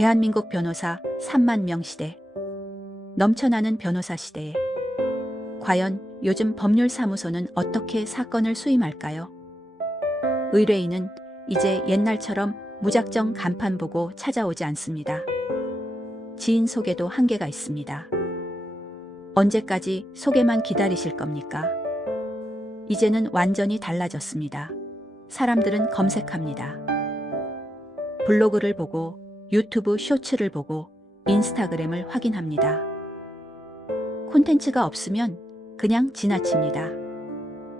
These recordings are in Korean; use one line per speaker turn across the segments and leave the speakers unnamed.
대한민국 변호사 3만 명 시대. 넘쳐나는 변호사 시대에. 과연 요즘 법률사무소는 어떻게 사건을 수임할까요? 의뢰인은 이제 옛날처럼 무작정 간판 보고 찾아오지 않습니다. 지인 소개도 한계가 있습니다. 언제까지 소개만 기다리실 겁니까? 이제는 완전히 달라졌습니다. 사람들은 검색합니다. 블로그를 보고 유튜브 쇼츠를 보고 인스타그램을 확인합니다. 콘텐츠가 없으면 그냥 지나칩니다.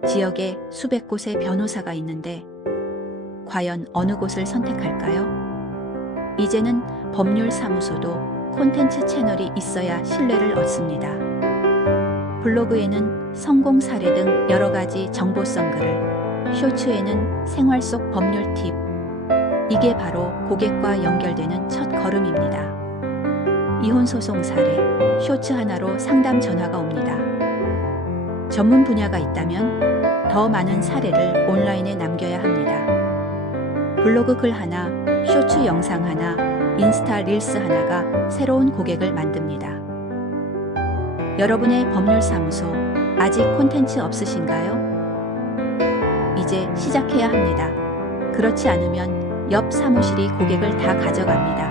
지역에 수백 곳의 변호사가 있는데 과연 어느 곳을 선택할까요? 이제는 법률사무소도 콘텐츠 채널이 있어야 신뢰를 얻습니다. 블로그에는 성공 사례 등 여러 가지 정보성 글을, 쇼츠에는 생활 속 법률 팁, 이게 바로 고객과 연결되는 첫 걸음입니다. 이혼 소송 사례, 쇼츠 하나로 상담 전화가 옵니다. 전문 분야가 있다면 더 많은 사례를 온라인에 남겨야 합니다. 블로그 글 하나, 쇼츠 영상 하나, 인스타 릴스 하나가 새로운 고객을 만듭니다. 여러분의 법률사무소 아직 콘텐츠 없으신가요? 이제 시작해야 합니다. 그렇지 않으면 옆 사무실이 고객을 다 가져갑니다.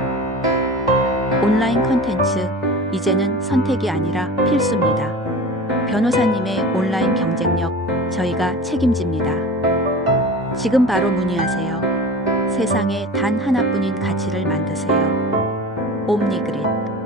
온라인 컨텐츠, 이제는 선택이 아니라 필수입니다. 변호사님의 온라인 경쟁력, 저희가 책임집니다. 지금 바로 문의하세요. 세상에 단 하나뿐인 가치를 만드세요. 옴니그린.